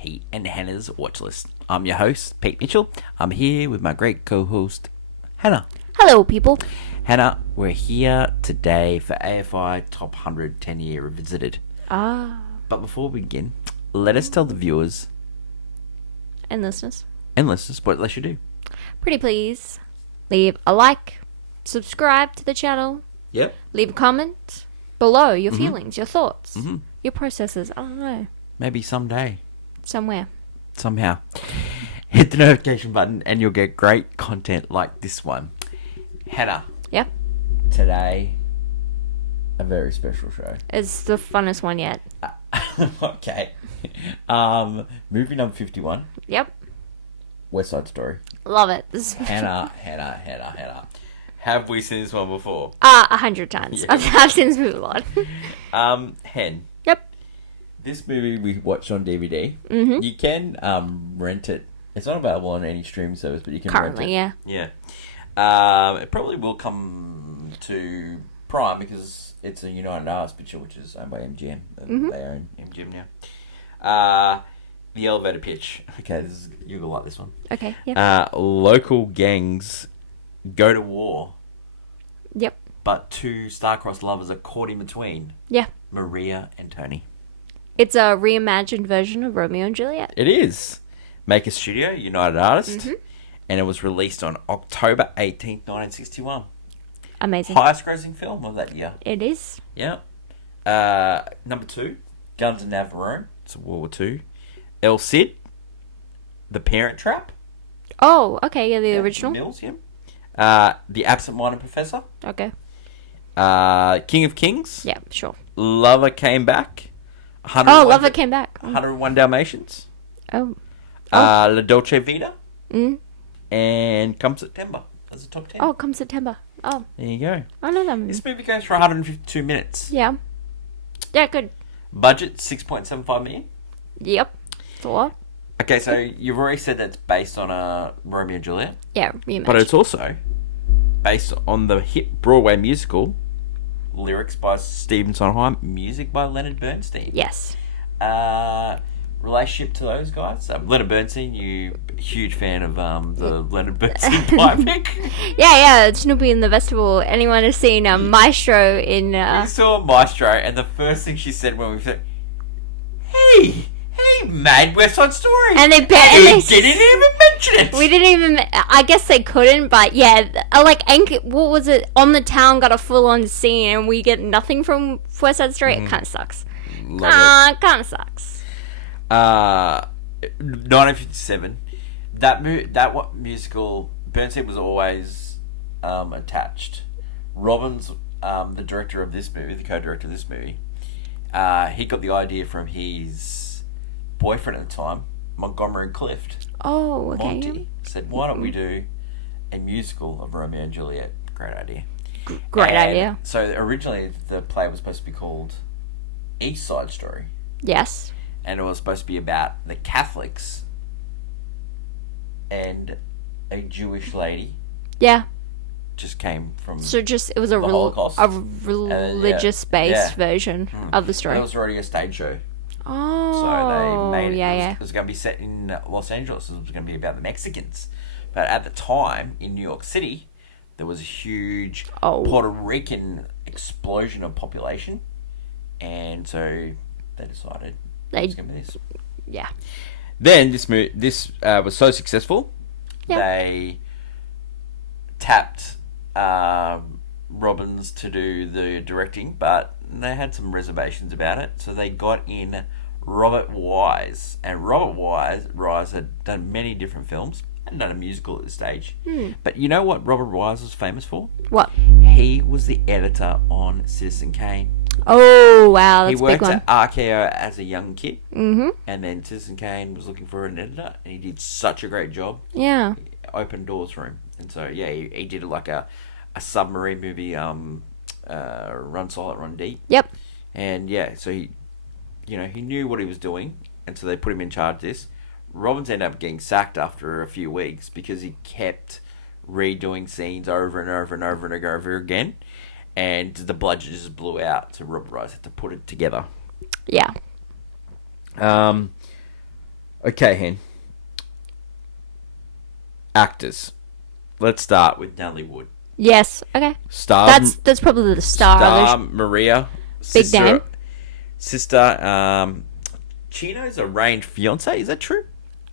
Pete and Hannah's Watch List. I'm your host, Pete Mitchell. I'm here with my great co-host, Hannah. Hello, people. Hannah, we're here today for AFI Top 100 10-Year Revisited. But before we begin, let us tell the viewers And listeners, what they should do. pretty please leave a like, subscribe to the channel, Yep. leave a comment below your feelings, your thoughts, your processes. I don't know. Maybe someday, Somewhere. somehow. Hit the notification button and you'll get great content like this one. Hannah, Yep. today, a very special show. It's the funnest one yet. Okay. Movie number 51, Yep. West Side Story. Love it. This is Hannah. Have we seen this one before? 100 times. Yeah. I've seen this movie a lot. Hen. Yep. This movie we watched on DVD. Mm-hmm. You can rent it. It's not available on any streaming service, but you can Currently, rent it. yeah. Yeah. It probably will come to Prime because it's a United Artists picture, which is owned by MGM. They own MGM now. The elevator pitch. Okay, you're gonna like this one. Okay, yep. Local gangs go to war, Yep. but two star-crossed lovers are caught in between. Yeah. Maria and Tony. It's a reimagined version of Romeo and Juliet. It is. Maker Studio, United Artists. And it was released on October 18th, 1961. Amazing. Highest grossing film of that year. It is. Yeah. Number 2, Guns and Navarone. It's World War II. El Cid, The Parent Trap. Oh, okay, yeah, the original. Mills, yeah. The Absent-Minded Professor. Okay. King of Kings. Yeah, sure. Lover Came Back. Lover Came Back. 101 Dalmatians. Oh. La Dolce Vita. Mm. And Come September. That's the top 10. Oh, come September. Oh, There you go. I know that movie. This movie goes for 152 minutes. Yeah. Yeah, good. Budget, 6.75 million. Yep. It's a lot. Okay, so you've already said that's based on Romeo and Juliet. Yeah, rematch. But it's also based on the hit Broadway musical, lyrics by Stephen Sondheim, music by Leonard Bernstein. Yes. Relationship to those guys? Leonard Bernstein, you huge fan of the Leonard Bernstein biopic? Yeah, Snoopy in the Festival. Anyone has seen Maestro in... We saw Maestro, and the first thing she said when we said, Hey, made West Side Story. And they didn't even mention it. We didn't even... I guess they couldn't, but yeah. What was it? On the Town got a full-on scene, and we get nothing from West Side Story. It kind of sucks. Kind of sucks. 1957. That musical, Bernstein was always attached. Robbins, the director of this movie, the co-director of this movie, he got the idea from his boyfriend at the time, Montgomery Clift. Oh, okay. Monty said, "Why don't we do a musical of Romeo and Juliet?" Great idea. Great idea. So originally the play was supposed to be called East Side Story. Yes. And it was supposed to be about the Catholics and a Jewish lady Yeah. just came from So it was a Holocaust. religious-based version of the and story. it was already a stage show. Oh. So they made it. Yeah. It was going to be set in Los Angeles. It was going to be about the Mexicans. But at the time, in New York City, there was a huge Puerto Rican explosion of population. And so they decided it was going to be this. Yeah. Then this was so successful, they tapped Robbins to do the directing, but they had some reservations about it. So they got in Robert Wise, and Robert Wise had done many different films. Hadn't done a musical at this stage, but you know what Robert Wise was famous for? What? He was the editor on Citizen Kane. Oh, wow, that's He a big worked one. at RKO as a young kid, Mm-hmm. and then Citizen Kane was looking for an editor, and he did such a great job. Yeah. Opened doors for him, and so he did like a submarine movie, Run Silent, Run Deep. Yep. And so he knew what he was doing, and so they put him in charge of this. Robbins ended up getting sacked after a few weeks because he kept redoing scenes over and over and over and over again. And the budget just blew out, so Robert Wise had to put it together. Yeah. Okay, Hen. Actors. Let's start with Natalie Wood. Yes. Okay. Star. That's probably the star. Star Maria. Big Sister, name. Sister. Chino's arranged fiance. Is that true?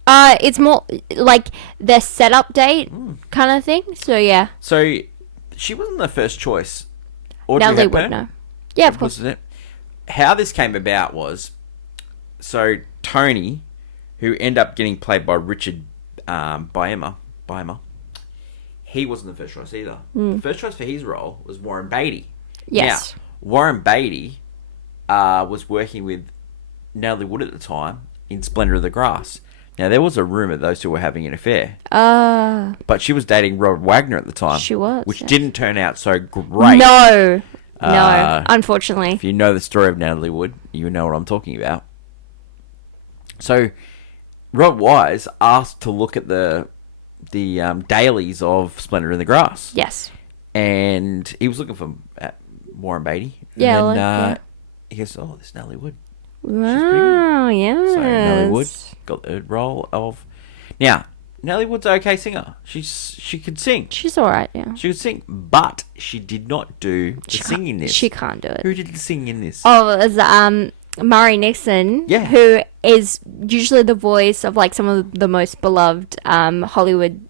It's more like their setup date kind of thing. So yeah. So she wasn't the first choice. Audrey Natalie Hepburn? Wood, no. Yeah, of course. Wasn't it? How this came about was, so Tony, who ended up getting played by Richard Biemer, he wasn't the first choice either. The first choice for his role was Warren Beatty. Yes. Now, Warren Beatty was working with Natalie Wood at the time in Splendor of the Grass. Now, there was a rumour those two were having an affair. But she was dating Robert Wagner at the time. She was. Which didn't turn out so great. No, unfortunately. If you know the story of Natalie Wood, you know what I'm talking about. So, Rod Wise asked to look at the dailies of Splendor in the Grass. Yes. And he was looking for Warren Beatty. Yeah, And he goes, oh, this is Natalie Wood. Wow, yeah. So Natalie Wood got the role of... Now, Natalie Wood's an okay singer. She could sing. She's alright, yeah. She could sing, but she did not do the singing in this. She can't do it. Who did the singing in this? Oh, it was Murray Nixon, Yeah. who is usually the voice of like some of the most beloved Hollywood,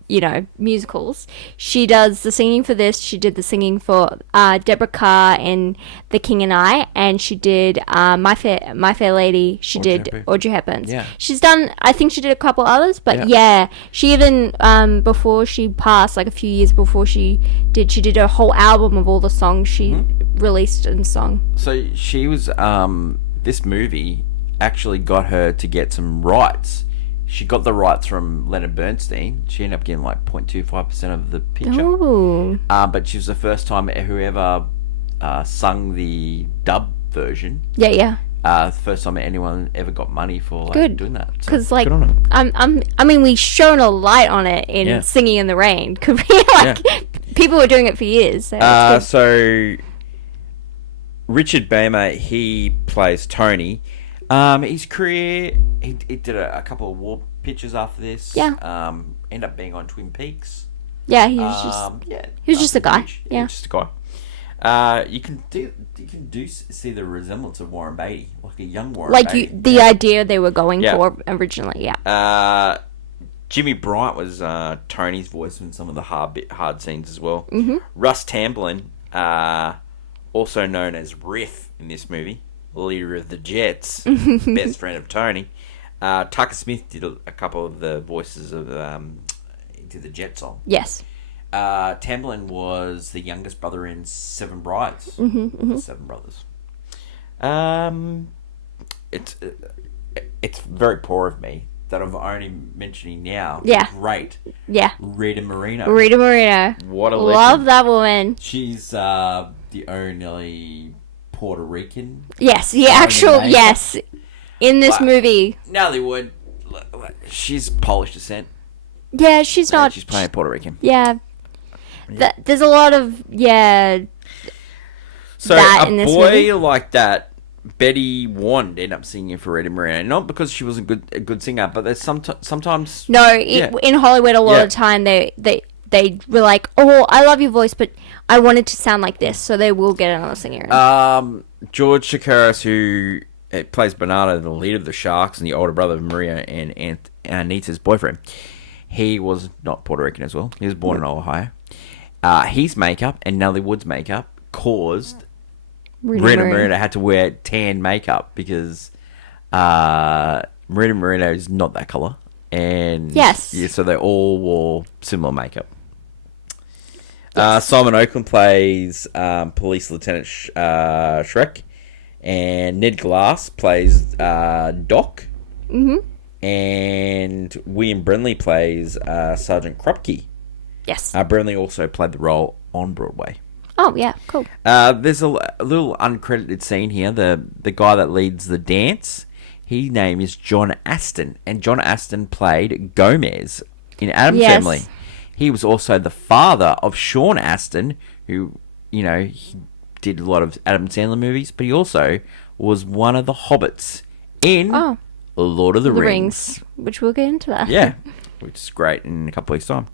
musicals. She does the singing for this. She did the singing for Deborah Carr in The King and I, and she did My Fair Lady. She did Audrey Hepburn's. Yeah. She's done. I think she did a couple others, but yeah, she even before she passed, like a few years before she did a whole album of all the songs she released and sung. So she was this movie actually got her to get some rights. She got the rights from Leonard Bernstein. She ended up getting like 0.25% of the picture. Ooh. But she was the first time whoever sung the dub version. Yeah. The first time anyone ever got money for doing that. Because good on her. I mean, we shone a light on it in Singing in the Rain. Could be people were doing it for years. So, so Richard Biemer, he plays Tony. His career, he did a couple of war pictures after this. Yeah. Ended up being on Twin Peaks. Yeah, he was just a guy. Huge. Yeah, just a guy. You can see the resemblance of Warren Beatty, like a young Warren Beatty. The idea they were going for originally. Yeah. Jimmy Bryant was Tony's voice in some of the hard scenes as well. Mm-hmm. Russ Tamblyn, also known as Riff in this movie, leader of the Jets, best friend of Tony. Tucker Smith did a couple of the voices of did the Jet song. Yes. Tamblyn was the youngest brother in Seven Brides. Seven Brothers. It's very poor of me that I'm only mentioning now. Yeah. Great. Yeah. Rita Moreno. What a legend. Love that woman. She's the only Puerto Rican. Yes, yes. In this movie. Natalie Wood, she's Polish descent. Yeah, she's not. She's playing Puerto Rican. Yeah. There's a lot of, So that a in this boy movie. like that, Betty wanted to end up singing for Rita Moreno. Not because she was a good singer, but there's sometimes... No, in Hollywood a lot of the time they were like, oh, I love your voice, but I want it to sound like this, so they will get another singer. George Chakiris, who plays Bernardo, the leader of the Sharks, and the older brother of Maria and Anita's boyfriend, he was not Puerto Rican as well. He was born in Ohio. His makeup and Natalie Wood's makeup caused Rita Moreno had to wear tan makeup because Rita Moreno is not that color. And so they all wore similar makeup. Simon Oakland plays Police Lieutenant Shrek, and Ned Glass plays Doc. Mm-hmm. And William Brenly plays Sergeant Krupke. Yes. Brenly also played the role on Broadway. Oh, yeah, cool. There's a little uncredited scene here. The guy that leads the dance, his name is John Aston, and John Aston played Gomez in Addams Family. He was also the father of Sean Aston, who, he did a lot of Adam Sandler movies, but he also was one of the hobbits in Lord of the The Rings. Rings, which we'll get into that. Yeah, which is great in a couple of weeks' time.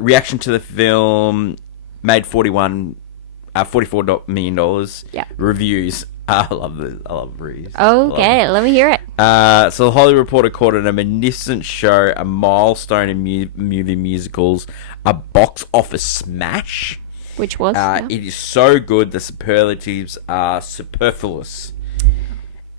Reaction to the film made $44 million. Yeah. Reviews. I love reviews. Okay, let me hear it. So the Hollywood Reporter called it a magnificent show, a milestone in movie musicals, a box office smash. Which was? It is so good, the superlatives are superfluous.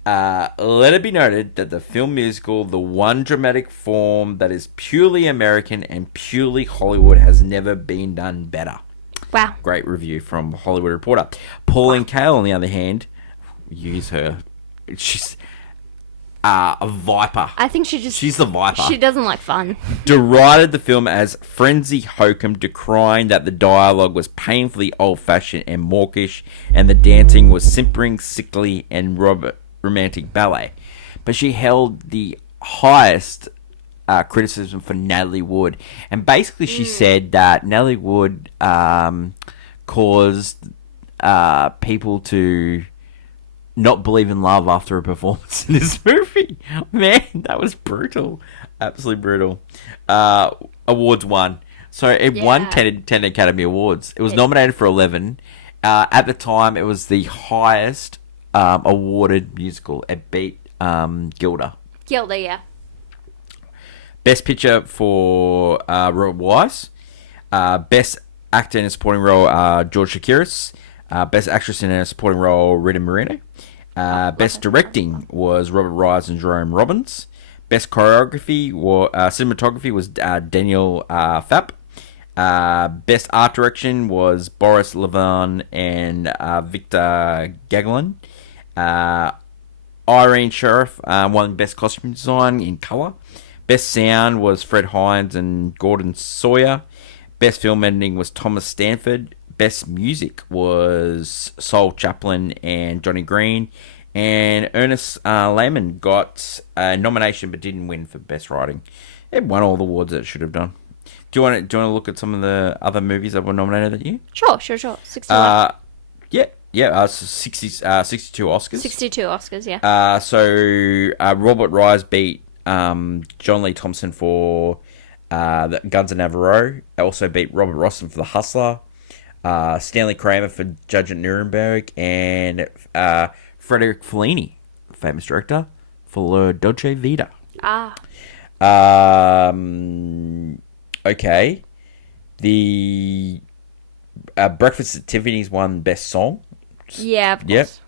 Let it be noted that the film musical, the one dramatic form that is purely American and purely Hollywood, has never been done better. Wow. Great review from Hollywood Reporter. Pauline Kael, on the other hand, use her. She's a viper. I think she's the viper. She doesn't like fun. Derided the film as frenzy hokum, decrying that the dialogue was painfully old-fashioned and mawkish, and the dancing was simpering, sickly, and romantic ballet. But she held the highest criticism for Natalie Wood, and basically she said that Natalie Wood caused people to not believe in love after a performance in this movie. Man, that was brutal. Absolutely brutal. Awards won. So it won 10 Academy Awards. It was nominated for 11. At the time, it was the highest awarded musical. It beat Gilda. Gilda, yeah. Best Picture for Robert Wise. Best Actor in a Supporting Role, George Chakiris. Best Actress in a Supporting Role, Rita Moreno. Best Directing was Robert Wise and Jerome Robbins. Best Choreography cinematography was Daniel Pfapp. Best Art Direction was Boris Levin and Victor Gagelin. Irene Sheriff won Best Costume Design in Colour. Best Sound was Fred Hines and Gordon Sawyer. Best Film Editing was Thomas Stanford. Best Music was Soul Chaplin and Johnny Green. And Ernest Lehman got a nomination but didn't win for Best Writing. It won all the awards that it should have done. Do you want to look at some of the other movies that were nominated that year? Sure. 61. Yeah. 62 Oscars. 62 Oscars, yeah. So Robert Wise beat John Lee Thompson for the Guns of Navarro. Also beat Robert Rossen for The Hustler. Stanley Kramer for Judge at Nuremberg, and Frederick Fellini, famous director, for La Dolce Vita. Okay. The Breakfast at Tiffany's won Best Song. Yeah, of course.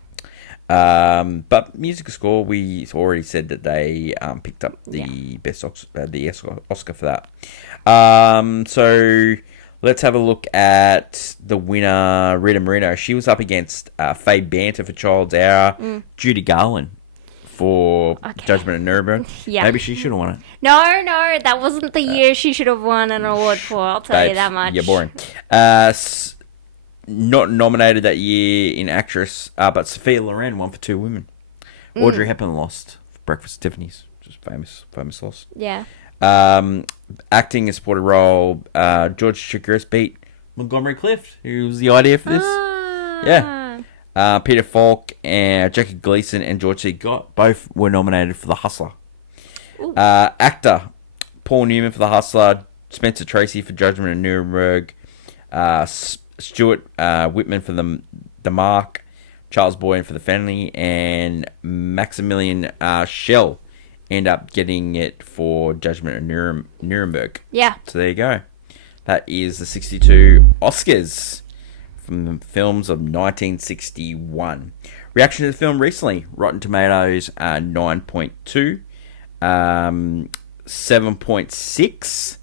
Yep. But musical score, we already said that they picked up the best Oscar for that. So let's have a look at the winner, Rita Moreno. She was up against Faye Banter for Child's Hour, Judy Garland for Judgment at Nuremberg. Yeah. Maybe she should have won it. No, that wasn't the year she should have won an award for. I'll tell you that much. Yeah, boring. Not nominated that year in actress, but Sophia Loren won for Two Women. Audrey Hepburn lost for Breakfast at Tiffany's, just famous loss. Yeah. Acting in a supporting role, George Chakiris beat Montgomery Clift, who was the idea for this. Yeah. Peter Falk and Jackie Gleason and George C. Gott both were nominated for The Hustler. Actor, Paul Newman for The Hustler, Spencer Tracy for Judgment at Nuremberg, Stuart Whitman for the Mark, Charles Boyd for The Family, and Maximilian Schell end up getting it for Judgment at Nuremberg. Yeah. So there you go. That is the 62 Oscars from the films of 1961. Reaction to the film recently: Rotten Tomatoes 9.2, 7.6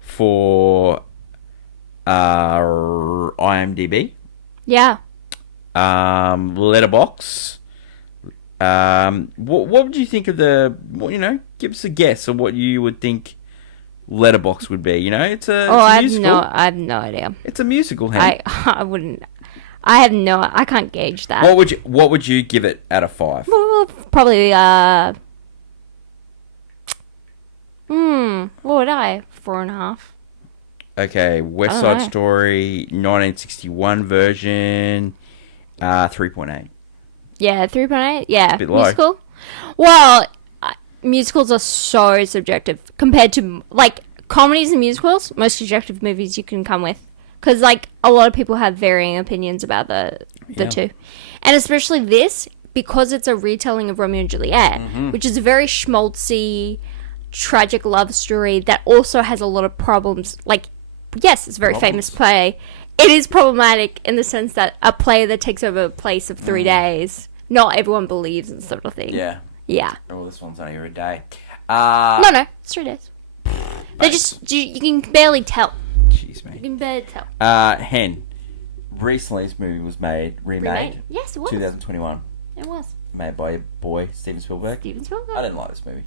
for IMDb. Yeah. Letterboxd. What would you think of the? Give us a guess of what you would think Letterboxd would be. It's a musical. I have no idea. It's a musical. Hey? I wouldn't. I can't gauge that. What would you give it out of 5? Well, probably what would I? 4.5. Okay, West Side Story 1961 version 3.8. Yeah, 3.8. Yeah, bit low. musical. Well, musicals are so subjective compared to like comedies and musicals. Most subjective movies you can come with, because like a lot of people have varying opinions about the two, and especially this because it's a retelling of Romeo and Juliet, which is a very schmaltzy, tragic love story that also has a lot of problems. Like, yes, it's a very famous play. It is problematic in the sense that a play that takes over a place of 3 days, not everyone believes in sort of thing. Yeah. Yeah. Oh, this one's only a day. No, it's 3 days. They just you can barely tell. Jeez, mate. You can barely tell. Hen. Recently, this movie was remade. Yes, it was. 2021. It was. Made by your boy Steven Spielberg. Steven Spielberg. I didn't like this movie.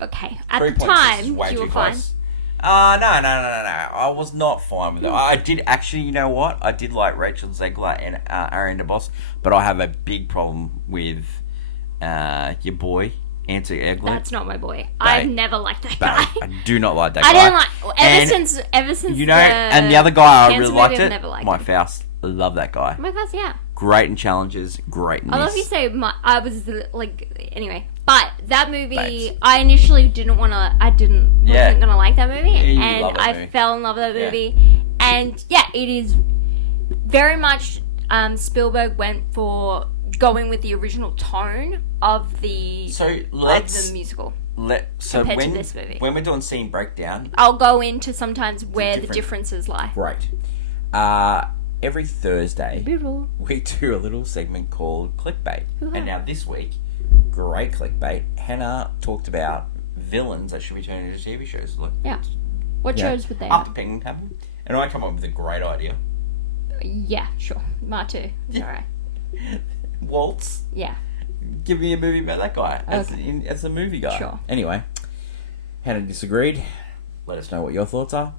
Okay, at 3.6 the time, is way you too were fine. close. No. I was not fine with it. I did actually, you know what? I did like Rachel Zegler and Ariana DeBose, but I have a big problem with your boy, Anthony Egler. That's not my boy. I've never liked that guy. I do not like that guy. I didn't like ever since you know, and the other guy I really liked I've it. never liked Mike him. Faust. I love that guy. Mike Faust, yeah. Great in challenges, great in I love this. you say I was anyway. But that movie, Babes. I initially didn't want to. Wasn't gonna like that movie, you and love that I movie. fell in love with that movie. And yeah, it is very much Spielberg went for going with the original tone of the musical. Compared to this movie. When we're doing scene breakdown, I'll go into sometimes where the differences lie. great. Every Thursday, Beautiful. we do a little segment called Clickbait. Hoo-ha. And now this week, great clickbait. Hannah talked about villains that should be turned into TV shows. Like, Yeah. What you know, shows would they After have? Penguin happened. And I come up with a great idea. Yeah, sure. Martu. Yeah. Alright. Waltz. Yeah. Give me a movie about that guy as a movie guy. Sure. Anyway, Hannah disagreed. Let us know what your thoughts are.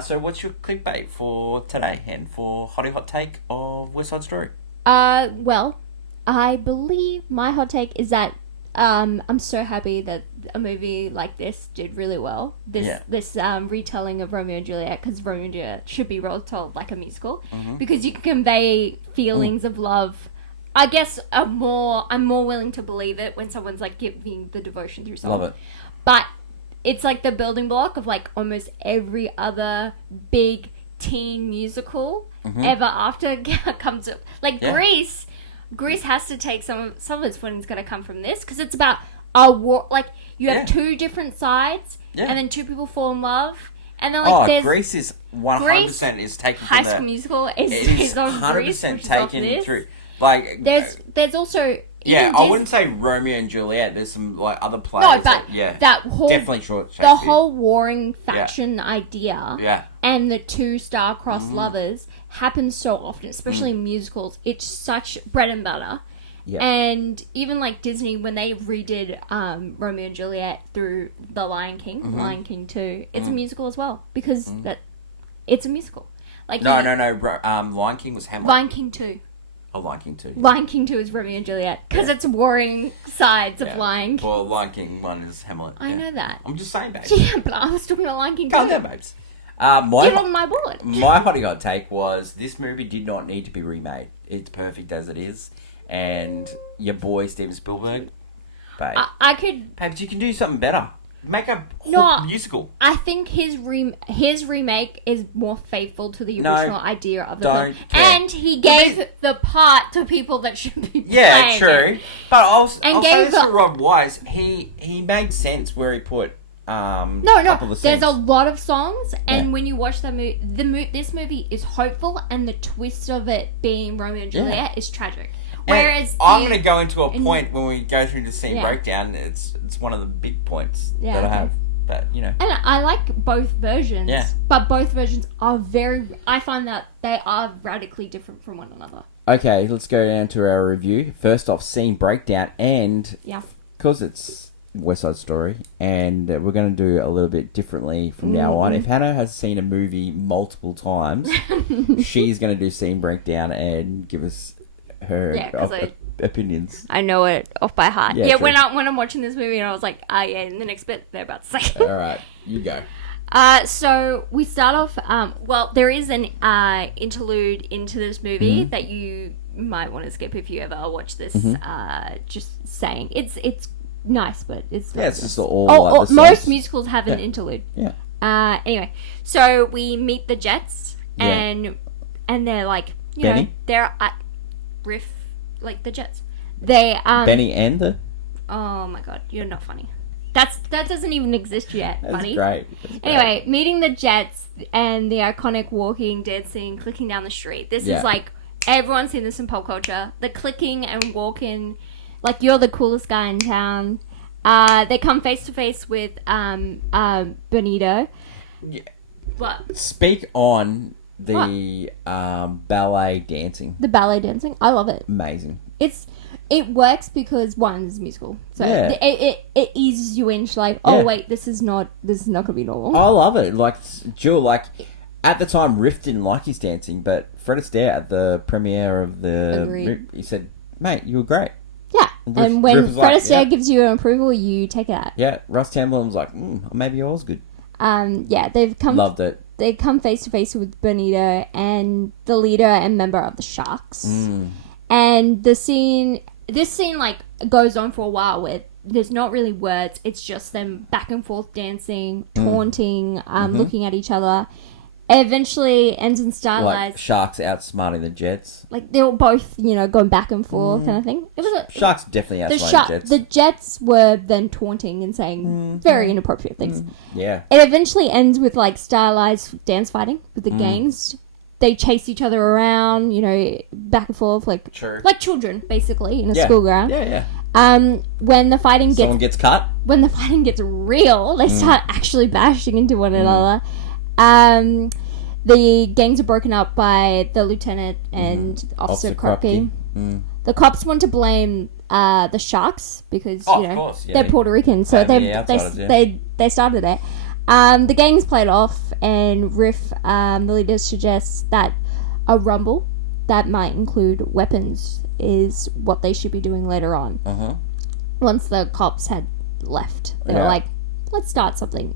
So what's your clickbait for today, Hen, for Hottie Hot Take of West Side Story? Well, I believe my hot take is that I'm so happy that a movie like this did really well. This retelling of Romeo and Juliet, because Romeo and Juliet should be retold like a musical, because you can convey feelings of love. I guess I'm more willing to believe it when someone's like giving the devotion through song. Love it. But it's like the building block of like almost every other big teen musical ever after comes up. Like Grease has to take some of its footing's going to come from this, because it's about a war. Like you have two different sides, and then two people fall in love, and then like there's Grease is 100% is taken High from School Musical is on 100% Grease, which is taken off this. through. Like There's also I wouldn't say Romeo and Juliet. There's some like other plays. No, but that whole definitely short. The whole warring faction idea, Yeah. and the two star-crossed lovers happens so often, especially in musicals. It's such bread and butter. Yeah. And even like Disney, when they redid Romeo and Juliet through The Lion King, Lion King 2, it's a musical as well, because it's a musical. Like No. Lion King was Hamlet. Lion King 2. Oh, Lion King 2. Lion King 2 is Romeo and Juliet, because it's warring sides of Lion King. Well, Lion King 1 is Hamlet. I know that. I'm just saying, babe. Yeah, but I was talking about Lion King 2. Calm down, babes. Get on my board. My hottie hot take was this movie did not need to be remade. It's perfect as it is. And your boy, Steven Spielberg, babe. I could... Babes, you can do something better. Make a No. musical. I think his remake is more faithful to the original idea of the film. Care. And he gave the part to people that should be Yeah, playing true. it. But I'll say gave this to Rob Wise. He made sense where he put No, couple of there's scenes. a lot of songs, and when you watch that movie, this movie is hopeful, and the twist of it being Romeo and Juliet is tragic. Whereas I'm going to go into a point when we go through the scene breakdown. It's one of the big points that I have. But, you know. And I like both versions. Yeah. But both versions are I find that they are radically different from one another. Okay, let's go down to our review. First off, scene breakdown. And because it's West Side Story, and we're going to do a little bit differently from now on. If Hannah has seen a movie multiple times, she's going to do scene breakdown and give us her opinions. I know it off by heart. Yeah, when I'm watching this movie, and I was like, in the next bit they're about to say. All right, you go. So we start off. Well, there is an interlude into this movie that you might want to skip if you ever watch this. Mm-hmm. Just saying, it's nice, but it's not it's good. just all like the most songs. musicals have an interlude. Yeah. Anyway, so we meet the Jets, Yeah. and they're like, you know, Benny? they're at riff like the Jets. They Benny and the... Oh my god, you're not funny. That doesn't even exist yet, That's buddy. great. Anyway, meeting the Jets and the iconic walking, dancing, clicking down the street. This is like, everyone's seen this in pop culture. The clicking and walking, like you're the coolest guy in town. They come face to face with Benito. Yeah. What? Speak on the ballet dancing. The ballet dancing. I love it. Amazing. It works because one is musical, so it eases you in. Like, wait, this is not gonna be normal. I love it. Like Jill, like at the time, Riff didn't like his dancing, but Fred Astaire at the premiere of he said, "Mate, you were great." Yeah, and when Riff was Fred like, Astaire gives you an approval, you take it out. Yeah, Russ Tamblyn was like, "Maybe yours good." They've come. Loved it. They come face to face with Benito and the leader and member of the Sharks, and this scene like goes on for a while where there's not really words, it's just them back and forth dancing, taunting, looking at each other. It eventually ends in stylized, Like Sharks outsmarting the Jets. like they were both, going back and forth kind of thing. It was Sharks definitely outsmarting the Jets. The Jets were then taunting and saying very inappropriate things. Yeah. It eventually ends with like stylized dance fighting with the gangs. They chase each other around, back and forth, like children, basically, in a school ground. Yeah. When the fighting gets cut. When the fighting gets real, they start actually bashing into one another. The gangs are broken up by the lieutenant and Officer Krupke. The cops want to blame the Sharks because of course, they're Puerto Rican, so they started it. The gangs played off, and Riff, the leader, suggests that a rumble that might include weapons is what they should be doing later on. Once the cops had left, they were like, "Let's start something,"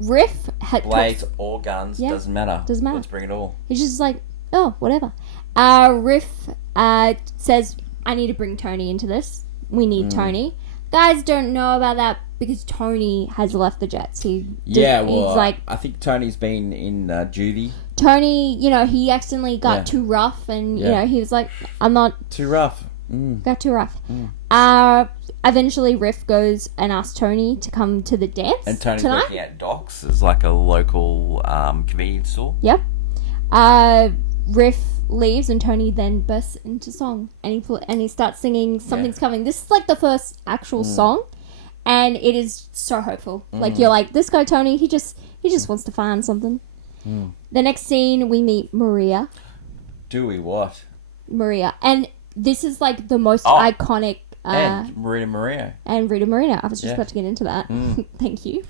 Riff had blades or guns, doesn't matter. Let's bring it all. He's just like, oh, whatever. Riff says, "I need to bring Tony into this. We need Tony." Guys don't know about that because Tony has left the Jets. He's like, I think Tony's been in juvie. Tony, he accidentally got too rough, and he was like, "I'm not too rough." Got too rough. Eventually, Riff goes and asks Tony to come to the dance. And Tony's tonight. working at Doc's as like a local convenience store. Yep. Riff leaves and Tony then bursts into song and he starts singing "Something's Coming." This is like the first actual song, and it is so hopeful. Like you're like, this guy Tony, he just wants to find something. The next scene, we meet Maria. Do we what? Maria, and this is like the most iconic. And Rita Moreno. And Rita Moreno. I was just about to get into that. Thank you.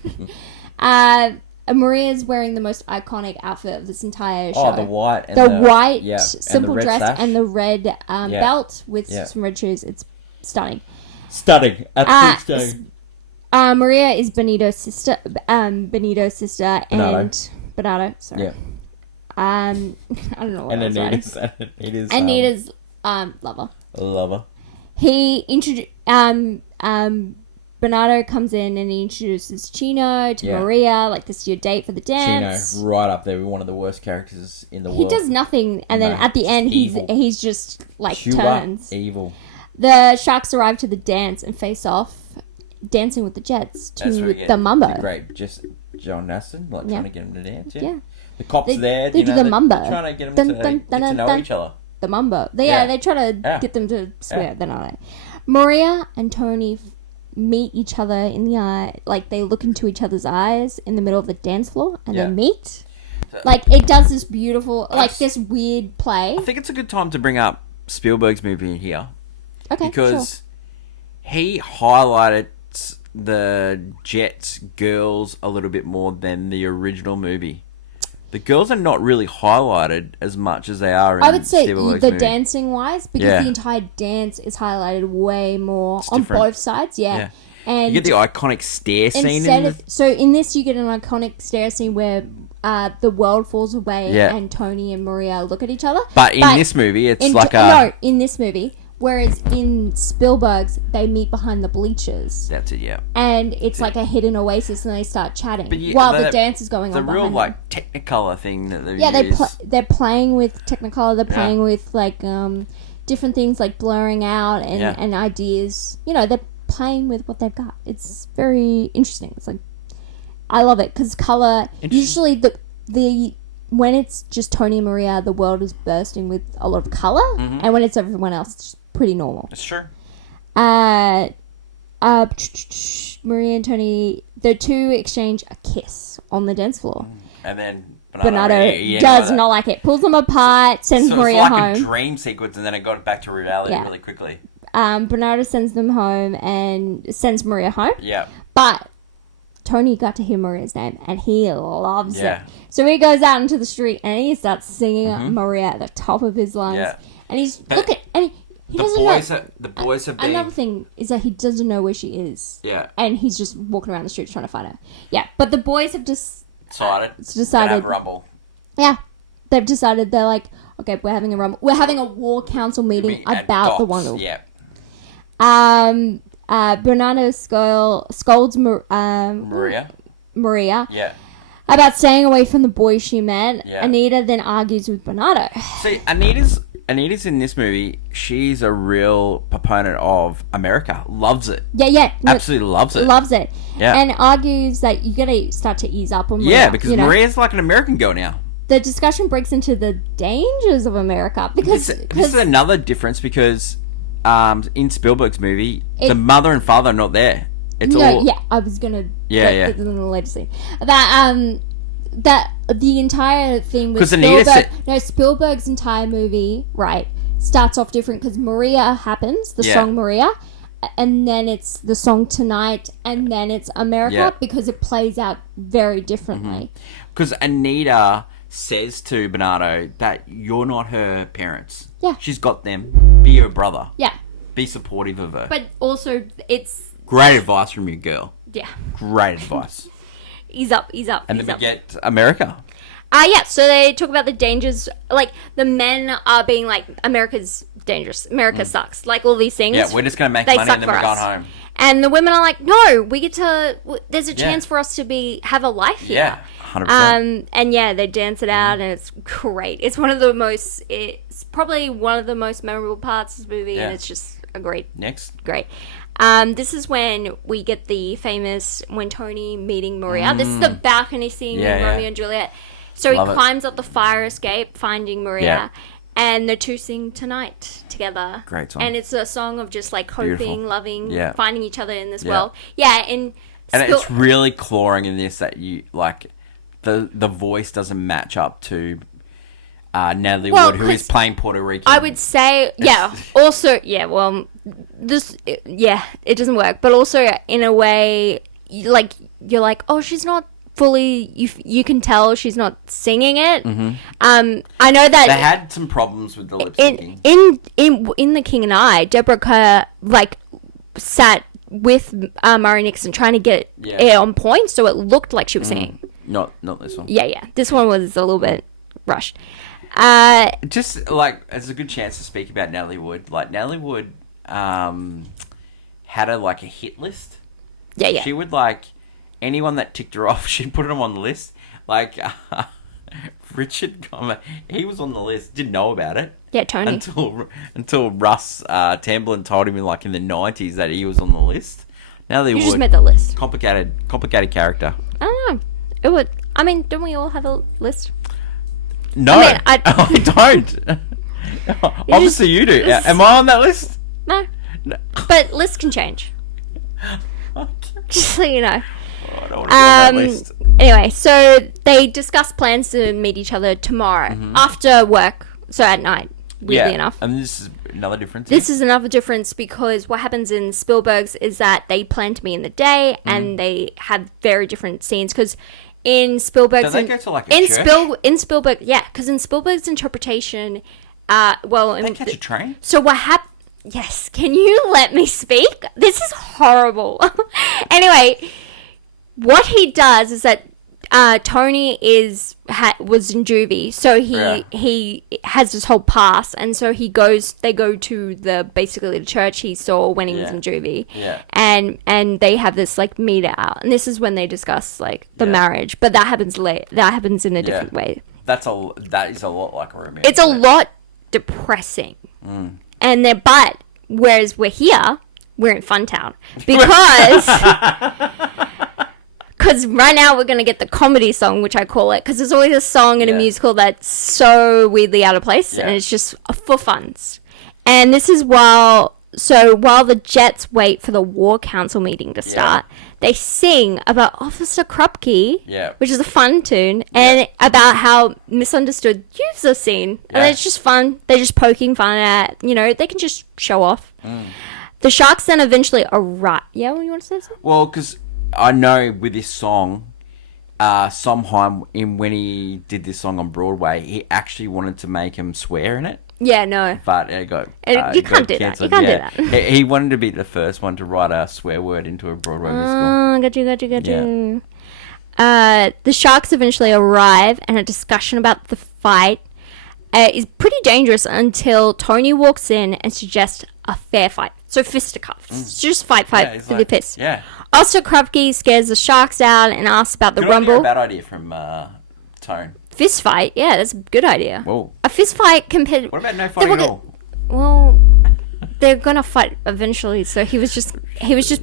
Maria's wearing the most iconic outfit of this entire show. Oh, the white. And the white and simple the dress sash. and the red belt with some red shoes. It's stunning. Stunning. Absolutely stunning. Maria is Benito's sister. Benito's sister and Bernardo. Sorry. Yeah. I don't know what and I was writing. Anita's lover. Lover. He Bernardo comes in and he introduces Chino to Maria, like, this is your date for the dance. Chino, right up there with one of the worst characters in the world. He does nothing, and then at the end he's just like turns evil. The Sharks arrive to the dance and face off, dancing with the Jets to the mambo. Great, just John Aston, trying to get him to dance. Yeah. The cops they, there. They do the mambo. Trying to get them to get to know each other. The mambo. They try to get them to swear. They're not. Maria and Tony meet each other in the eye. Like, they look into each other's eyes in the middle of the dance floor, and they meet. Like, it does this beautiful, this weird play. I think it's a good time to bring up Spielberg's movie here. Okay, because he highlighted the Jets girls a little bit more than the original movie. The girls are not really highlighted as much as they are in I would say Spielberg's the movie. dancing wise, because the entire dance is highlighted way more on both sides. Yeah. And you get the iconic stair scene. So in this, you get an iconic stair scene where the world falls away Yeah. and Tony and Maria look at each other. But in this movie, it's in this movie, whereas in Spielberg's, they meet behind the bleachers. That's it, yeah. And it's like a hidden oasis, and they start chatting But while the dance is going on. The real behind them. Technicolor thing that they use. They're playing with Technicolor. They're playing with different things like blurring out and ideas. You know, they're playing with what they've got. It's very interesting. It's like, I love it because color. Usually the when it's just Tony and Maria, the world is bursting with a lot of color, and when it's everyone else, it's just pretty normal. That's true. Maria and Tony, the two exchange a kiss on the dance floor, and then Bernardo does not like it. Pulls them apart, sends Maria home. It's like a dream sequence, and then it got back to reality really quickly. Bernardo sends them home and sends Maria home. Yeah. But Tony got to hear Maria's name, and he loves it. So he goes out into the street, and he starts singing Maria at the top of his lungs. Yeah. And he's he doesn't know. The boys have been... Another thing is that he doesn't know where she is. Yeah. And he's just walking around the streets trying to find her. Yeah. But the boys have decided have a rumble. Yeah. They've decided, they're like, okay, we're having a rumble. We're having a war council meeting about the Wonder Woman. Yeah. Bernardo scolds Maria. Yeah. About staying away from the boy she met. Yeah. Anita then argues with Bernardo. See, Anita's in this movie. She's a real proponent of America. Loves it. Yeah. Absolutely loves it. Loves it. Yeah. And argues that you gotta start to ease up on Maria. Yeah, because Maria's like an American girl now. The discussion breaks into the dangers of America because this is another difference because in Spielberg's movie, the mother and father are not there. I was gonna get to the later scene. That the entire thing with Spielberg's entire movie, right, starts off different because Maria happens, the song Maria, and then it's the song Tonight, and then it's America because it plays out very differently. Because Anita says to Bernardo that you're not her parents. Yeah. She's got them. Be her brother. Yeah. Be supportive of her. But also, it's... Great advice from you, girl. Yeah. Great advice. Ease up. And then we get America. So they talk about the dangers, like, the men are being like, America's dangerous. America sucks. Like, all these things. Yeah, we're just going to make money and then we're going home. And the women are like, no, we get to, there's a chance for us to have a life here. Yeah, 100%. And they dance it out and it's great. It's probably one of the most memorable parts of this movie and it's just a great. This is when we get the famous, when Tony meeting Maria. This is the balcony scene with Romeo and Juliet. So he climbs up the fire escape, finding Maria, and the two sing Tonight together. Great song. And it's a song of just like hoping, loving, finding each other in this world. And it's really clawing in this that you like the voice doesn't match up to Natalie Wood, who is playing Puerto Rican. I would say, also, it doesn't work. But also, in a way, like, you're like, oh, she's not fully, you can tell she's not singing it. I know that... They had some problems with the lip syncing. In The King and I, Deborah Kerr, like, sat with Murray Nixon trying to get it on point, so it looked like she was singing. Not this one. Yeah. This one was a little bit rushed. Just like it's a good chance to speak about Natalie Wood. Like Natalie Wood had a hit list. Yeah. She would anyone that ticked her off, she'd put them on the list. Like Richard Comer, he was on the list, didn't know about it. Yeah, Tony. Until Russ Tamblyn told him in the 90s that he was on the list. Natalie Wood just made the list. Complicated character. I don't know. Don't we all have a list? No, I don't. Obviously, you do. Am I on that list? No. But lists can change. Just so you know. I don't want to be on that list. Anyway, so they discuss plans to meet each other tomorrow after work, so at night, weirdly enough. And this is another difference. This is another difference because what happens in Spielberg's is that they plan to meet in the day and they have very different scenes because in Spielberg's... Do they go to a church? In Spielberg, yeah, because in Spielberg's interpretation, they catch a train? So what happened... Yes, can you let me speak? This is horrible. Anyway, what he does is that Tony was in juvie, so he has this whole past, and so they go to basically the church he saw when he was in juvie, and they have this like meet out, and this is when they discuss like the marriage, but that happens in a different way. That is a lot like a romance. It's a lot depressing, and then whereas we're in Funtown because right now we're going to get the comedy song, which I call it, because there's always a song in a musical that's so weirdly out of place, and it's just for funs. And this is while the Jets wait for the War Council meeting to start, they sing about Officer Krupke, which is a fun tune, and about how misunderstood youths are seen. And it's just fun. They're just poking fun at, they can just show off. The Sharks then eventually arrive. Yeah, what you want to say? Well, because I know with this song, sometime when he did this song on Broadway, he actually wanted to make him swear in it. Yeah, no. But it got you can't do that. You can't do that. He wanted to be the first one to write a swear word into a Broadway musical. Got you. The Sharks eventually arrive, and a discussion about the fight is pretty dangerous until Tony walks in and suggests a fair fight. So fisticuffs. Just fight for the piss. Yeah. Also, Krupke scares the Sharks out and asks about the rumble. A bad idea from Tone. Fist fight? Yeah, that's a good idea. Whoa. A fist fight compared... What about no fighting at all? Well, they're gonna fight eventually, so he was just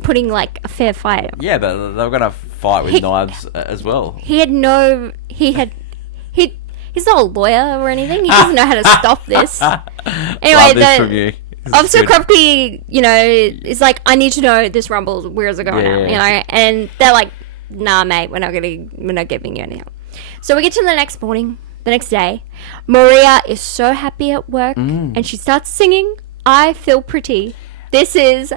putting like a fair fight. Yeah, but they were gonna fight with knives as well. He's not a lawyer or anything. He doesn't know how to stop this. Anyway, Officer Krupke, is like, I need to know this rumble. Where's it going now? And they're like, nah, mate, we're not giving you any help. So we get to the next morning, the next day. Maria is so happy at work, and she starts singing "I Feel Pretty." This is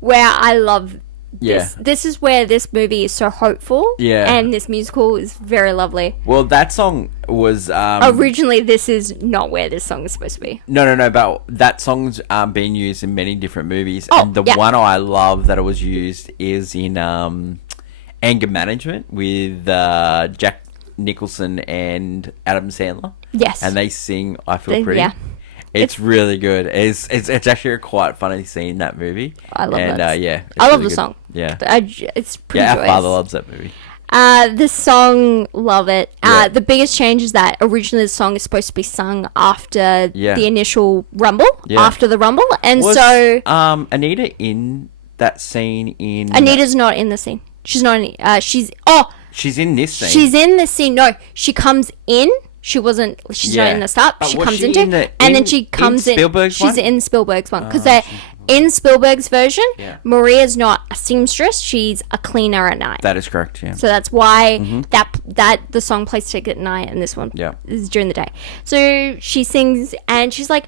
where I love this. This is where this movie is so hopeful. Yeah. And this musical is very lovely. Well, that song was... originally, this is not where this song is supposed to be. No, but that song's been used in many different movies. And the one I love that it was used is in Anger Management with Jack Nicholson and Adam Sandler. Yes. And they sing "I Feel Pretty." Yeah. It's really good. It's actually a quite funny scene in that movie. I love that. And I love the song. Yeah. It's pretty our joyous. father loves that movie. This song, love it. The biggest change is that originally the song is supposed to be sung after the initial rumble, after the rumble, and was, so Anita in that scene in... Anita's not in the scene. She's not in... She's in this scene. She's in the scene. No, she comes in. She's not in the start. She comes into, and then she comes in. She's in Spielberg's one because they're in Spielberg's version. Yeah. Maria's not a seamstress; she's a cleaner at night. That is correct. Yeah. So that's why that the song plays take at night, and this one is during the day. So she sings, and she's like,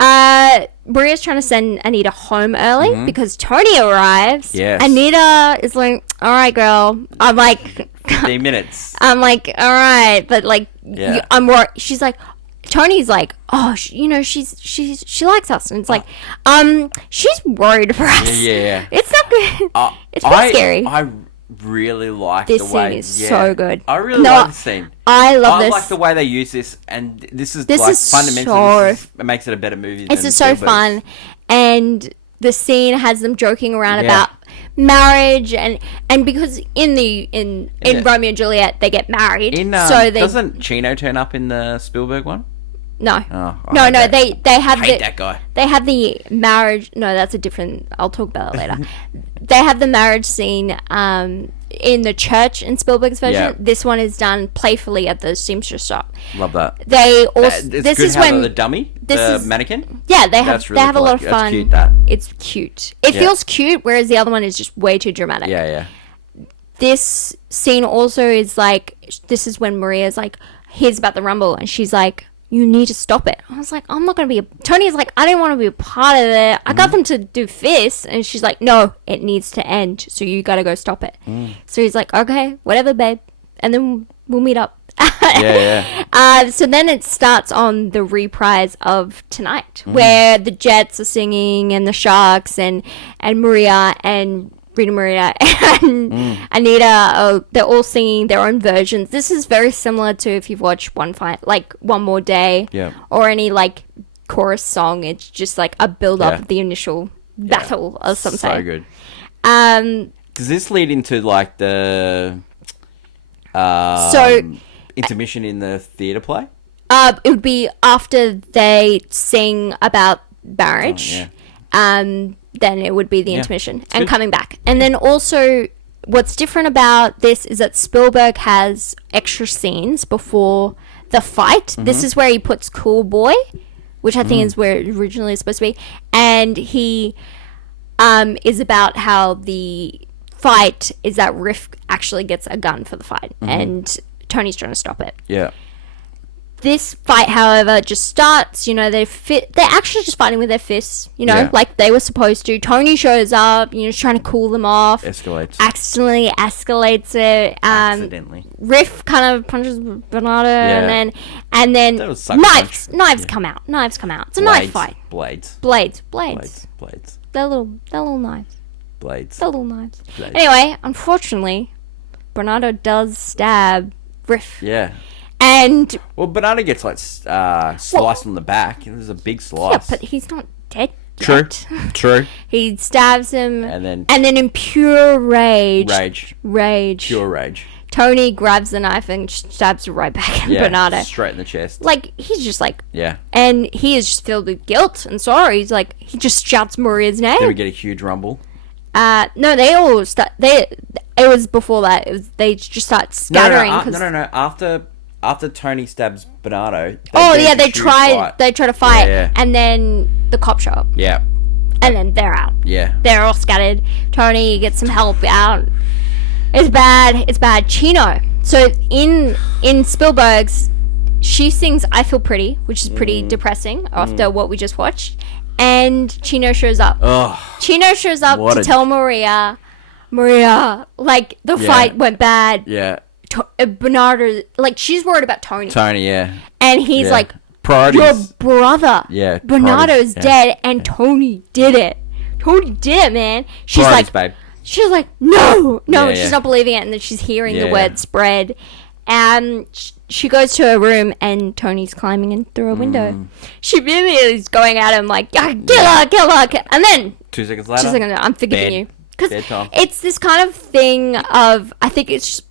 Maria's trying to send Anita home early because Tony arrives. Yes. Anita is like, all right, girl. I'm like... 15 minutes. I'm like, all right. But like, I'm worried. She's like... Tony's like, oh, she likes us. And it's like, she's worried for us. Yeah. It's not good. It's pretty scary. I really like this the way... This scene is so good. I really like the scene. I love this. I like the way they use this, and this is fundamentally, it makes it a better movie. It's just so fun, and the scene has them joking around about marriage, and because in Romeo and Juliet they get married. Doesn't Chino turn up in the Spielberg one? No. No. They have that guy. They have the marriage. No, that's a different. I'll talk about it later. They have the marriage scene in the church in Spielberg's version. Yeah. This one is done playfully at the seamstress shop. Love that. They also. This is when the dummy, the mannequin. Yeah, they have a lot of fun. It's cute. It feels cute, whereas the other one is just way too dramatic. Yeah. This scene also is like. This is when Maria's like, "Here's about the rumble," and she's like, you need to stop it. I was like, I'm not going to be... Tony's like, I don't want to be a part of it. I got them to do fists. And she's like, no, it needs to end. So you got to go stop it. So he's like, okay, whatever, babe. And then we'll meet up. So then it starts on the reprise of Tonight, where the Jets are singing and the Sharks and Maria and Rita Maria and Anita, they're all singing their own versions. This is very similar to if you've watched One More Day, or any like chorus song. It's just like a build up of the initial battle, as some say. So good. Does this lead into like the intermission in the theatre play? It would be after they sing about marriage. Then it would be the intermission and good. Coming back. And then also, what's different about this is that Spielberg has extra scenes before the fight. This is where he puts Cool Boy, which I think is where it originally is supposed to be. And he is about how the fight is that Riff actually gets a gun for the fight. And Tony's trying to stop it. Yeah. This fight, however, just starts. They're actually just fighting with their fists. Like they were supposed to. Tony shows up. Trying to cool them off. Accidentally escalates it. Accidentally. Riff kind of punches Bernardo, and then knives come out. Knives come out. It's a knife fight. Blades. They're little knives. Blades. They're little knives. Anyway, unfortunately, Bernardo does stab Riff. Yeah. And Bernardo gets like sliced on the back. There's a big slice. Yeah, but he's not dead yet. True. He stabs him, and then in pure rage, pure rage, Tony grabs the knife and stabs it right back at Bernardo, straight in the chest. Like he's just like, and he is just filled with guilt and sorry. He's like, he just shouts Maria's name. Then we get a huge rumble. No, they all start. It was before that. They just start scattering. No. After Tony stabs Bernardo, they try to fight, and then the cops show up. Yeah. And then they're out. Yeah. They're all scattered. Tony gets some help out. It's bad. Chino. So in Spielberg's, she sings "I Feel Pretty," which is pretty depressing after what we just watched. And Chino shows up. Chino shows up to tell Maria, like the fight went bad. Yeah. Bernardo, like, she's worried about Tony. And he's like, priorities. Your brother, Bernardo's dead, and Yeah. Tony did it. Tony did it, man. She's priorities, like, babe. She's like, no, she's not believing it, and then she's hearing the word spread. And she goes to her room, and Tony's climbing in through a window. She really is going at him like, kill her. And then 2 seconds later, I'm forgiving you. Because it's this kind of thing of, I think it's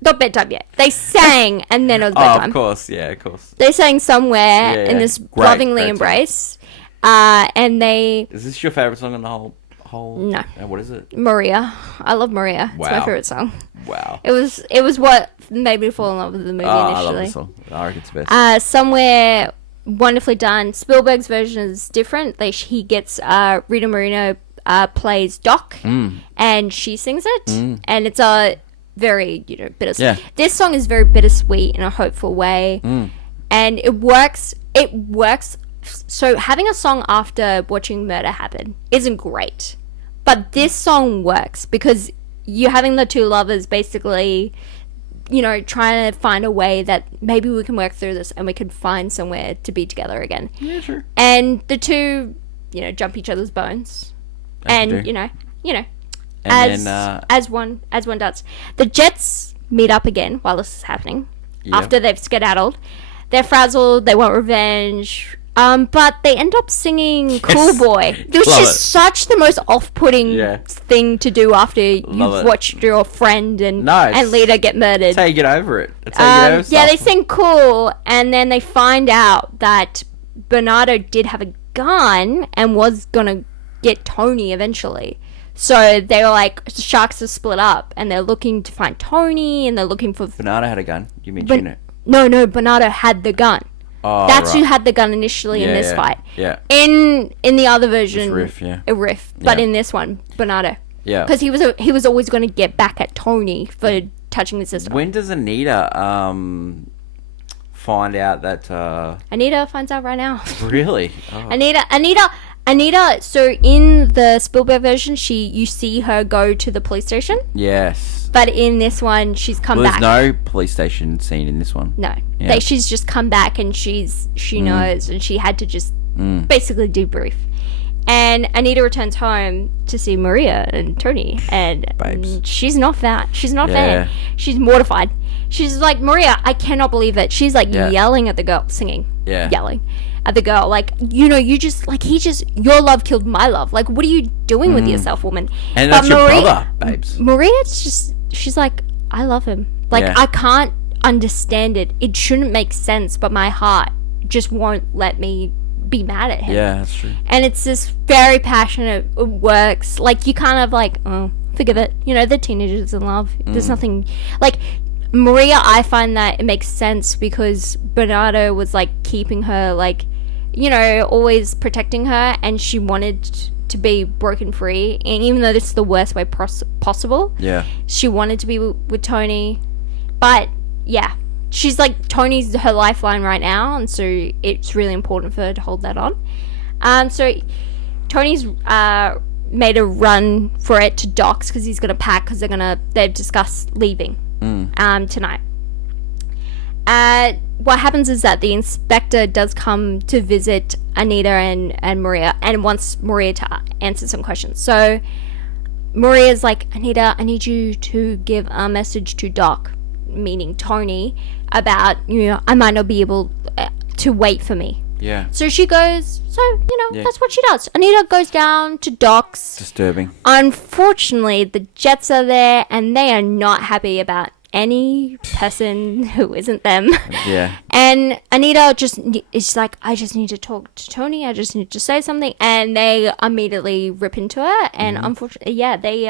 not bedtime yet. They sang, and then it was bedtime. Oh, of course, yeah, of course. They sang somewhere in this lovingly embrace, and they... Is this your favourite song in the whole... No. What is it? Maria. I love Maria. Wow. It's my favourite song. Wow. It was what made me fall in love with the movie initially. I love this song. I reckon it's the best. Somewhere wonderfully done. Spielberg's version is different. He gets Rita Moreno plays Doc, and she sings it, and it's a very bittersweet. Yeah. This song is very bittersweet in a hopeful way, and it works. So having a song after watching murder happen isn't great, but this song works because you're having the two lovers basically, trying to find a way that maybe we can work through this and we can find somewhere to be together again. Yeah, sure. And the two, jump each other's bones, as one does. The Jets meet up again while this is happening. After they've skedaddled, they're frazzled. They want revenge. But they end up singing "Cool Boy," which is such the most off-putting thing to do after you've watched your friend and leader get murdered. That's how you get over it. That's how you get over stuff. They sing "Cool," and then they find out that Bernardo did have a gun and was gonna get Tony eventually. So they were like, sharks are split up, and they're looking to find Tony, and they're looking for... Bernardo had a gun? You mean Chino? No, Bernardo had the gun. Oh, That's who had the gun initially in this fight. Yeah. In the other version... Riff. But in this one, Bernardo. Yeah. Because he was always going to get back at Tony for touching the sister. When does Anita find out that... Anita finds out right now. Really? Oh. Anita, so in the Spielberg version, you see her go to the police station. Yes. But in this one, she's come back. There's no police station scene in this one. No. Yeah. She's just come back and she knows, and she had to just basically debrief. And Anita returns home to see Maria and Tony, and Babes. she's not fan. She's not a Yeah. fan. She's mortified. She's like, Maria, I cannot believe it. She's like Yeah. yelling at the girl, singing, Yeah. yelling at the girl, like, you know, you just like your love killed my love. Like, what are you doing with yourself, woman? And But that's your brother, babes. Maria's just, she's like, I love him. Like, Yeah. I can't understand it. It shouldn't make sense, but my heart just won't let me be mad at him. Yeah, that's true. And it's this very passionate, it works. Like, you kind of like, oh, forgive it. You know, they're teenagers in love. There's nothing, like, Maria, I find that it makes sense because Bernardo was, like, keeping her, like, you know, always protecting her, and she wanted to be broken free. And even though this is the worst way possible, Yeah. she wanted to be with Tony. But, yeah, she's like, Tony's her lifeline right now, and so it's really important for her to hold that on. So Tony's made a run for it to Doc's because he's gonna pack because they've discussed leaving tonight. What happens is that the inspector does come to visit Anita and Maria, and wants Maria to answer some questions. So Maria's like, Anita, I need you to give a message to Doc, meaning Tony, about, you know, I might not be able to wait for me. Yeah. So she goes, Yeah. that's what she does. Anita goes down to Doc's. Disturbing. Unfortunately, the Jets are there, and they are not happy about any person who isn't them. Yeah. And Anita is like, I just need to talk to Tony. I just need to say something. And they immediately rip into her. And unfortunately, yeah, they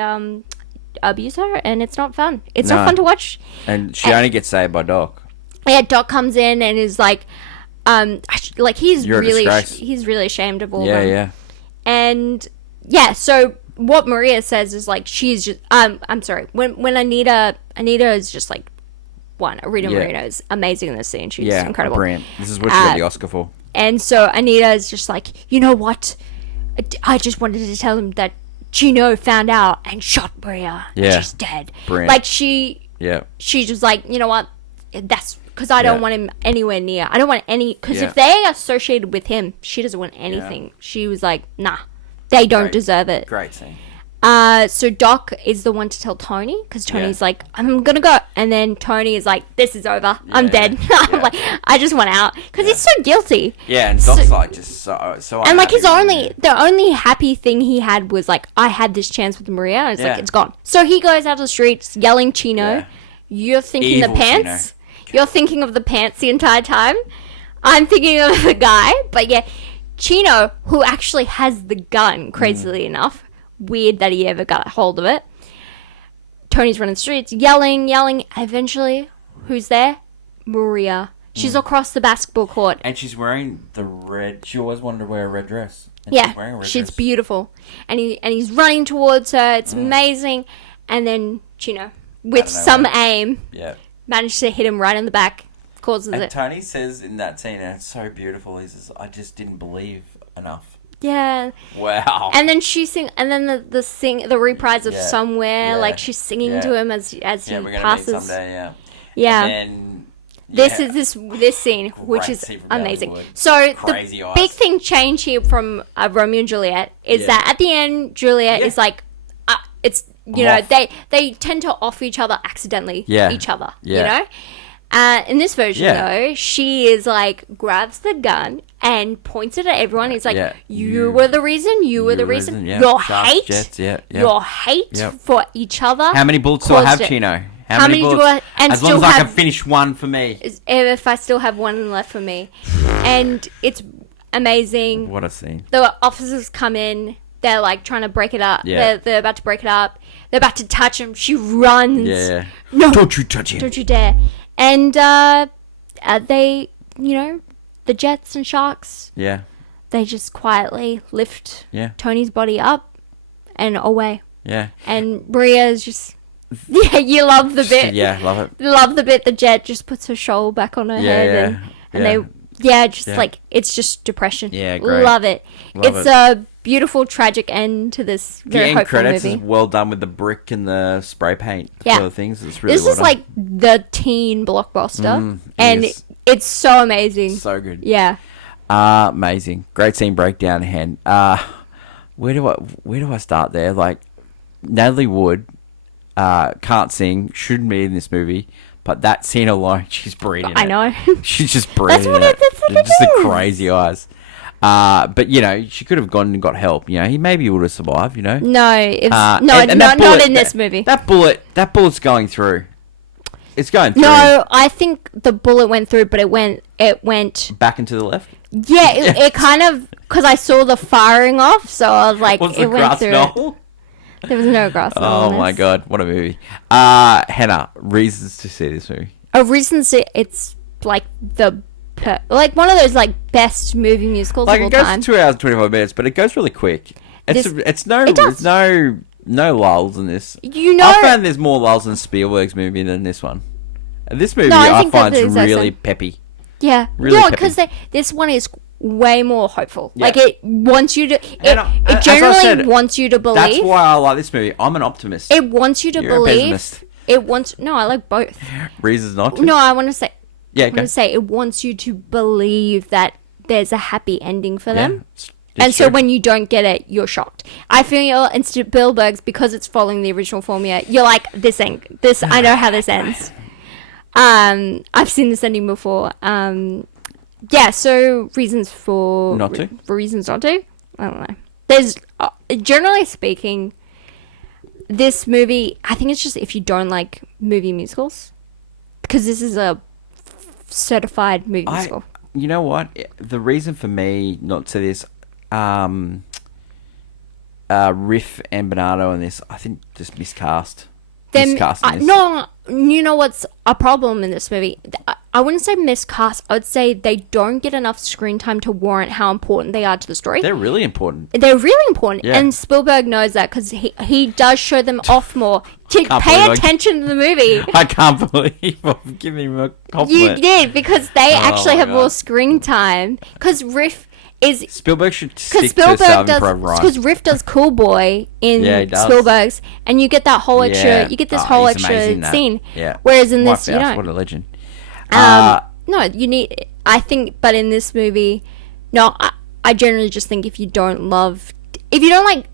abuse her, and it's not fun. It's not fun to watch. And she only gets saved by Doc. Yeah, Doc comes in and is like, he's You're a disgrace. he's really ashamed of all Yeah, them. yeah. And yeah, so what Maria says is like, she's just I'm sorry, when Anita is just like Rita Yeah. Moreno is amazing in this scene. She's Yeah, incredible. brilliant. This is what she got the Oscar for. And so Anita is just like, you know what? I just wanted to tell him that Gino found out and shot Maria. Yeah. She's dead. Brilliant. Like she's just like, you know what? That's because I don't Yeah. want him anywhere near. I don't want any, because Yeah. if they are associated with him, she doesn't want anything. She was like, nah, they don't Great. deserve it. Great scene. So Doc is the one to tell Tony, because Tony's Yeah. like, I'm gonna go, and then Tony is like, this is over, I'm Yeah. dead. I'm like, I just want out, because he's so guilty. Yeah, and Doc's like just so And like unhappy with it. the only happy thing he had was like, I had this chance with Maria, and it's Yeah. like, it's gone. So he goes out to the streets yelling Chino. Yeah. You're thinking Evil the pants. You're thinking of the pants the entire time. I'm thinking of the guy. But yeah, Chino, who actually has the gun, crazily enough. Weird that he ever got hold of it. Tony's running the streets, yelling. Eventually, who's there? Maria. She's across the basketball court. And she's wearing the red. She always wanted to wear a red dress. And Yeah, she's wearing a red she's dress. beautiful. And he's running towards her. It's amazing. And then Chino, with Out of some nowhere. aim, Yeah. managed to hit him right in the back. Causes And it. Tony says in that scene, and it's so beautiful, he says, I just didn't believe enough. Yeah. Wow. And then and then the reprise of Yeah, Somewhere, yeah, like she's singing to yeah. him as yeah, he we're going to meet passes. someday, yeah. Yeah. And then, This yeah, is this scene, which Great is scene from amazing. Hollywood. So Crazy the eyes. big thing change here from Romeo and Juliet is Yeah. that at the end, Juliet Yeah. is like, it's you I'm know off. they tend to off each other accidentally, Yeah. each other, Yeah. you know. In this version, Yeah. though, she is like grabs the gun and points it at everyone. He's like, Yeah. "You were the reason. You were the reason. yeah. Your Sharks, hate, Jets, yeah, yeah. your hate Yep. for each other." How many bullets do I have, caused it. Chino? How many do I- and as long still as I can have- finish one for me. If I still have one left for me, and it's amazing. What a scene. The officers come in. They're like trying to break it up. Yeah. They're about to break it up. They're about to touch him. She runs. Yeah. No, Don't you touch him. don't you dare. And they, you know, the Jets and Sharks, Yeah. they just quietly lift Yeah. Tony's body up and away. Yeah. And Maria's just, yeah, you love the bit. Yeah, love it. Love the bit the Jet just puts her shawl back on her Yeah, head yeah, and yeah. they, Yeah. like, it's just depression. Yeah, great. Love it. Love It's it. a beautiful, tragic end to this The very end hopeful credits movie. is well done with the brick and the spray paint Yeah. sort of things. It's really This well is done. like the teen blockbuster, it and is. it's so amazing. So good. Yeah. Amazing. Great scene breakdown, Hen. where do I start there? Like, Natalie Wood can't sing, shouldn't be in this movie, but that scene alone, she's brilliant. I know. She's just brilliant. That's what it Just the is. crazy eyes. But you know, she could have gone and got help. You know, he maybe would have survived. You know. No, it's and not that bullet- in this movie. That bullet's going through. It's going through. No, I think the bullet went through, but it went. Back and to the left. Yeah, it kind of, because I saw the firing off, so I was like, Was it the went grass through. knoll? There was no grass. Oh my god, what a movie! Hannah, reasons to see this movie. A reason it's like like one of those like best movie musicals Like, of all it goes time. 2 hours and 25 minutes, but it goes really quick. It It's does. no lulls in this. You know, I found there's more lulls in Spielberg's movie than this one. And this movie I I think that's find the exact really same. peppy. yeah, really no, peppy. because this one is way more hopeful. Yeah. Like it wants you to. And as I It generally said, wants you to believe. That's why I like this movie. I'm an optimist. It wants you to You're a believe. pessimist. It wants. No, I like both. Reasons not to. No, I want to say. Yeah, I want to say it wants you to believe that there's a happy ending for them. It's And so true. when you don't get it, you're shocked. I feel in Spielberg's, because it's following the original formula, you're like, this ain't this. I know how this ends. I've seen this ending before. Yeah. So reasons for Not to? for reasons not to. I don't know. There's generally speaking, this movie. I think it's just if you don't like movie musicals, because this is a certified movie musical. You know what? The reason for me not to this, Riff and Bernardo in this, I think just miscast. Miscasting this. No, you know what's a problem in this movie? I wouldn't say miscast. I would say they don't get enough screen time to warrant how important they are to the story. They're really important. They're really important, Yeah. and Spielberg knows that because he does show them off more to Can't pay believe attention to the movie. I can't believe I'm giving him a You compliment. did, because they Oh actually my have more God. screen time. Because Riff is Spielberg should because stick to Spielberg Saving does Private Ryan. because Riff does Cool Boy in Yeah, he does. Spielberg's, and you get that whole extra. Yeah. You get this Oh, whole he's extra amazing in that. scene. Yeah. Whereas in My this, you Faust, don't. what a legend. No, you need. I think, but in this movie, no, I generally just think if you don't like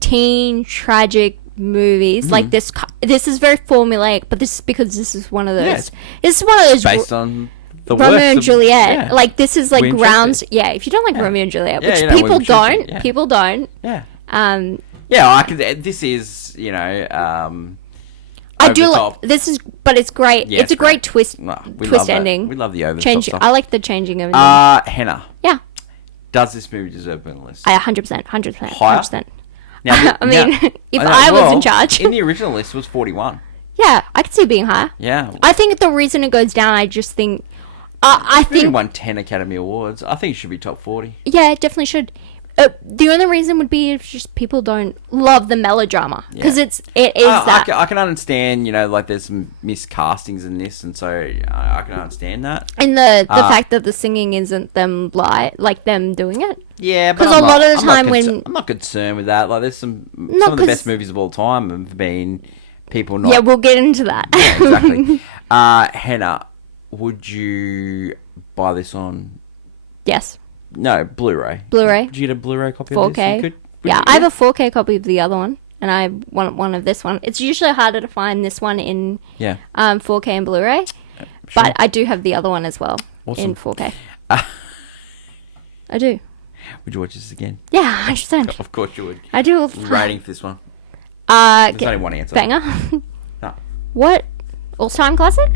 teen tragic movies like this, this is very formulaic. But this is because this is one of those. Yes. This is one of those. Based on the Romeo works and of- Juliet, yeah. like this is like William grounds. Shakespeare. Yeah, if you don't like Romeo and Juliet, Yeah, which you know, people William don't, Shakespeare, yeah. people don't. Yeah. Um, Yeah, I could. This is, you know, I over do the like top. this is, but it's great. Yeah, it's a great twist. No, we twist love that. ending. We love the over Change. the top I stuff. like the changing of ending. Hannah, Yeah, does this movie deserve being on the list? 100%, 100%, Higher? 100%. Now, I mean, if know, I was in well, charge, in the original list was 41. yeah, I could see it being higher. Yeah, I think the reason it goes down, I just think, I movie think, won 10 Academy Awards. I think it should be top 40. yeah, it definitely should. The only reason would be if just people don't love the melodrama, because Yeah. it is that. I can understand, you know, like there's some miscastings in this, and so I can understand that. And the fact that the singing isn't them like them doing it. Yeah, but 'Cause I'm a lot not- of the I'm not time when- I'm not concerned with that. Like, there's some of the 'cause- best movies of all time have been people not Yeah, we'll get into that. Yeah, exactly. Hannah, would you buy this on? Yes, No, Blu-ray. Blu-ray. Did you get a Blu-ray copy of this? 4K. You could, Yeah, I have a 4K copy of the other one, and I want one of this one. It's usually harder to find this one in 4K and Blu-ray, sure. but I do have the other one as well Awesome. in 4K. I do. Would you watch this again? Yeah, 100%. Of course you would. I do. Rating for this one. There's only one answer. Banger. No, What? All-time classic?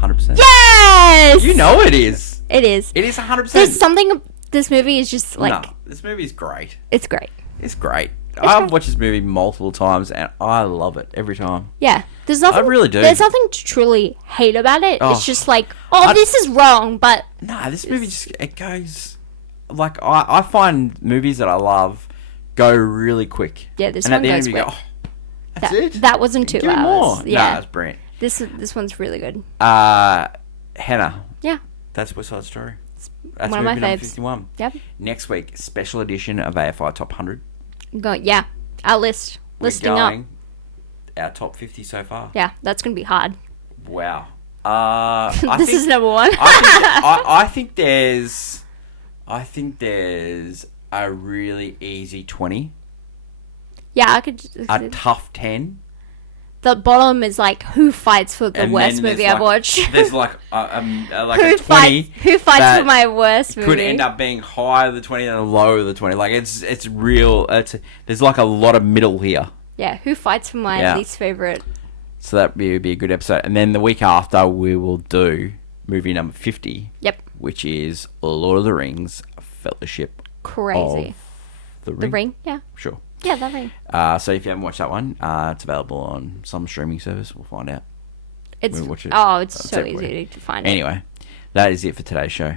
100%. Yes! You know it is. It is. It is 100%. There's something... This movie is just like... No, this movie is great. It's great. It's great. great. I've watched this movie multiple times, and I love it every time. Yeah. There's nothing... really do. There's nothing to truly hate about it. Oh. It's just like, this is wrong, but... No, this movie just, it goes, like, I find movies that I love go really quick. Yeah, this and one at the goes end you go, quick. oh, that's it? That wasn't 2 Give me hours. more. Yeah. Nah, it's brilliant. This one's really good. Hannah, Yeah. that's West Side Story. That's one of my movie number faves. 51. Yep. Next week, special edition of AFI Top 100. Yeah. Our list. Listing We're up. going our top 50 so far. Yeah, that's going to be hard. Wow. This is number one. I think there's a really easy 20 Yeah, I could. a tough 10. The bottom is like who fights for the And worst then movie I've watched. There's like a Who 20 fights that for my worst movie? could end up being higher than 20 than lower than 20. Like it's real. There's like a lot of middle here. Yeah, who fights for my least favorite? So that would be a good episode. And then the week after, we will do movie number 50. Yep. Which is Lord of the Rings Fellowship Crazy. of the Ring. The Ring, yeah. Sure. Yeah, The Ring. So if you haven't watched that one, it's available on some streaming service. We'll find out. It's Watch it. it's so separately. easy to find. Anyway, that is it for today's show.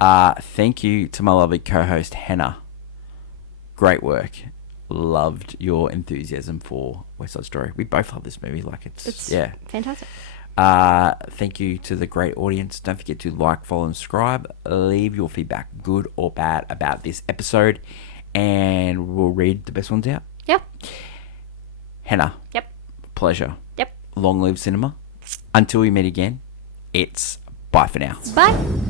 Thank you to my lovely co-host Hannah. Great work. Loved your enthusiasm for West Side Story. We both love this movie. Like it's fantastic. Thank you to the great audience. Don't forget to like, follow, and subscribe. Leave your feedback, good or bad, about this episode, and we'll read the best ones out. Yep. Hannah. Yep. Pleasure. Yep. Long live cinema. Until we meet again, it's bye for now. Bye.